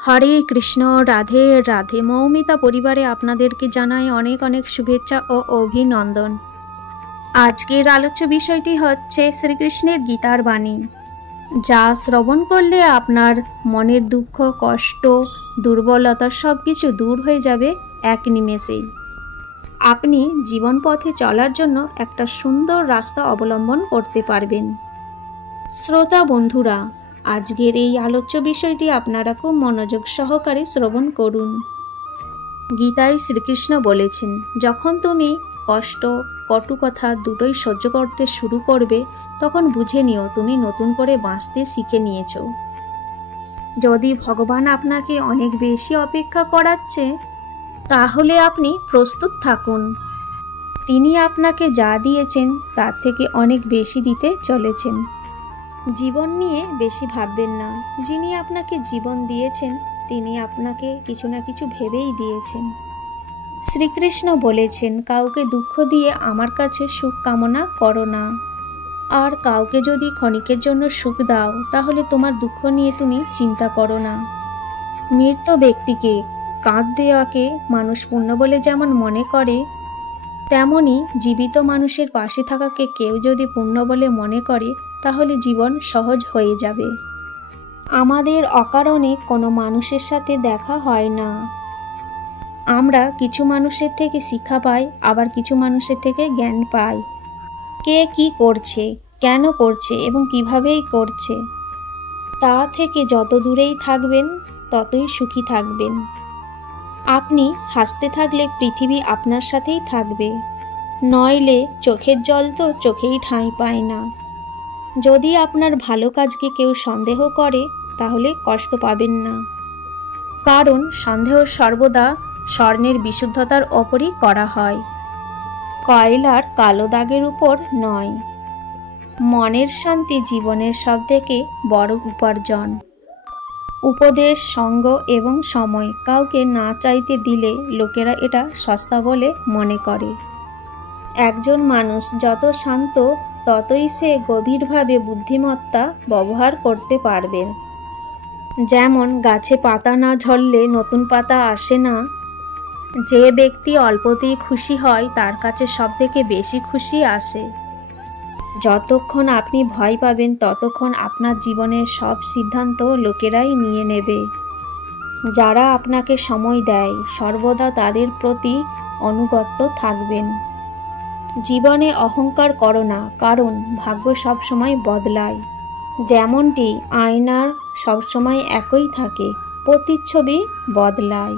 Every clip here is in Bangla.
হরে কৃষ্ণ, রাধে রাধে। মৌমিতা পরিবারে আপনাদেরকে জানাই অনেক অনেক শুভেচ্ছা ও অভিনন্দন। আজকের আলোচ্য বিষয়টি হচ্ছে শ্রীকৃষ্ণের গীতার বাণী, যা শ্রবণ করলে আপনার মনের দুঃখ, কষ্ট, দুর্বলতা সব কিছু দূর হয়ে যাবে এক নিমেষেই। আপনি জীবন পথে চলার জন্য একটা সুন্দর রাস্তা অবলম্বন করতে পারবেন। শ্রোতা বন্ধুরা, আজকের এই আলোচ্য বিষয়টি আপনারা খুব মনোযোগ সহকারে শ্রবণ করুন। গীতায় শ্রীকৃষ্ণ বলেছেন, যখন তুমি কষ্ট, কটু কথা দুটোই সহ্য করতে শুরু করবে, তখন বুঝে নিও তুমি নতুন করে বাঁচতে শিখে নিয়েছ। যদি ভগবান আপনাকে অনেক বেশি অপেক্ষা করাচ্ছে, তাহলে আপনি প্রস্তুত থাকুন। তিনি আপনাকে যা দিয়েছেন তার থেকে অনেক বেশি দিতে চলেছেন। জীবন নিয়ে বেশি ভাববেন না। যিনি আপনাকে জীবন দিয়েছেন, তিনি আপনাকে কিছু না কিছু ভেবেই দিয়েছেন। শ্রীকৃষ্ণ বলেছেন, কাউকে দুঃখ দিয়ে আমার কাছে সুখ কামনা করো না। আর কাউকে যদি ক্ষণিকের জন্য সুখ দাও, তাহলে তোমার দুঃখ নিয়ে তুমি চিন্তা করো না। মৃত ব্যক্তিকে কাঁধ দেওয়াকে মানুষ পুণ্য বলে যেমন মনে করে, তেমনি জীবিত মানুষের পাশে থাকাকে কেউ যদি পুণ্য বলে মনে করে, তাহলে জীবন সহজ হয়ে যাবে। আমাদের অকারণে কোনো মানুষের সাথে দেখা হয় না। আমরা কিছু মানুষের থেকে শিক্ষা পাই, আবার কিছু মানুষের থেকে জ্ঞান পাই। কে কি করছে, কেন করছে এবং কিভাবেই করছে, তা থেকে যত দূরেই থাকবেন ততই সুখী থাকবেন। আপনি হাসতে থাকলে পৃথিবী আপনার সাথেই থাকবে, নইলে চোখের জল তো চোখেই ঠাঁই পায় না। যদি আপনার ভালো কাজকে কেউ সন্দেহ করে, তাহলে কষ্ট পাবেন না, কারণ সন্দেহ সর্বদা স্বর্ণের বিশুদ্ধতার ওপরই করা হয়, কয়লার কালো দাগের উপর নয়। মনের শান্তি জীবনের সবথেকে বড় উপার্জন। উপদেশ, সঙ্গ এবং সময় কাউকে না চাইতে দিলে লোকেরা এটা সস্তা বলে মনে করে। একজন মানুষ যত শান্ত, ততই সে গভীরভাবে বুদ্ধিমত্তা ব্যবহার করতে পারবে। যেমন গাছে পাতা না ঝরলে নতুন পাতা আসে না। যে ব্যক্তি অল্পতেই খুশি হয়, তার কাছে সবথেকে বেশি খুশি আসে। যতক্ষণ আপনি ভয় পাবেন, ততক্ষণ আপনার জীবনের সব সিদ্ধান্ত লোকেরাই নিয়ে নেবে। যারা আপনাকে সময় দেয়, সর্বদা তাদের প্রতি অনুগত থাকবেন। জীবনে অহংকার করো না, কারণ ভাগ্য সবসময় বদলায়। যেমনটি আয়নার সবসময় একই থাকে, প্রতিচ্ছবি বদলায়।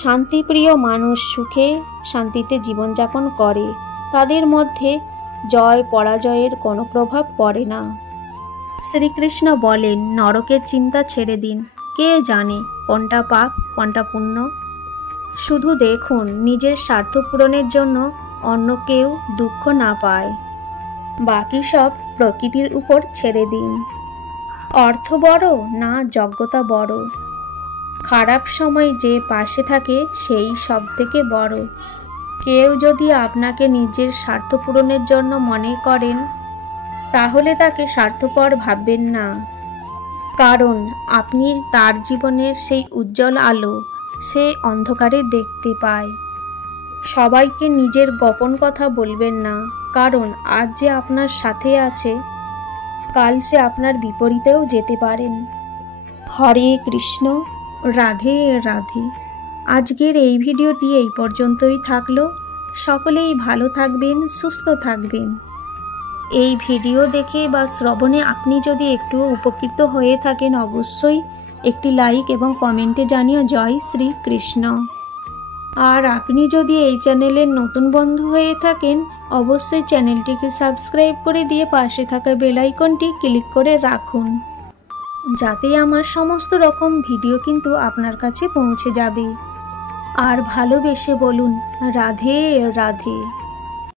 শান্তিপ্রিয় মানুষ সুখে শান্তিতে জীবনযাপন করে। তাদের মধ্যে জয় পরাজয়ের কোনো প্রভাব পড়ে না। শ্রীকৃষ্ণ বলেন, নরকের চিন্তা ছেড়ে দিন। কে জানে কোনটা পাপ, কোনটা পুণ্য? শুধু দেখুন নিজের স্বার্থ পূরণের জন্য অন্য কেউ দুঃখ না পায়। বাকি সব প্রকৃতির উপর ছেড়ে দিন। অর্থ বড় না যোগ্যতা বড়? খারাপ সময় যে পাশে থাকে, সেই সব থেকে বড়। কেউ যদি আপনাকে নিজের স্বার্থ পূরণের জন্য মনে করেন, তাহলে তাকে স্বার্থপর ভাববেন না, কারণ আপনি তার জীবনের সেই উজ্জ্বল আলো সে অন্ধকারে দেখতে পায়। সবাইকে নিজের গোপন কথা বলবেন না, কারণ আজ যে আপনার সাথে আছে, কাল সে আপনার বিপরীতেও যেতে পারেন। হরে কৃষ্ণ, রাধে রাধে। আজকের এই ভিডিওটি এই পর্যন্তই থাকলো। সকলেই ভালো থাকবেন, সুস্থ থাকবেন। এই ভিডিও দেখে বা শ্রবণে আপনি যদি একটু উপকৃত হয়ে থাকেন, অবশ্যই একটি লাইক এবং কমেন্টে জানিও জয় শ্রীকৃষ্ণ। আর আপনি যদি এই চ্যানেলের নতুন বন্ধু হয়ে থাকেন, অবশ্যই চ্যানেলটিকে সাবস্ক্রাইব করে দিয়ে পাশে থাকা বেল আইকনটি ক্লিক করে রাখুন, যাতে আমার সমস্ত রকম ভিডিও কিন্তু আপনার কাছে পৌঁছে যাবে। আর ভালোবেসে বলুন রাধে রাধে।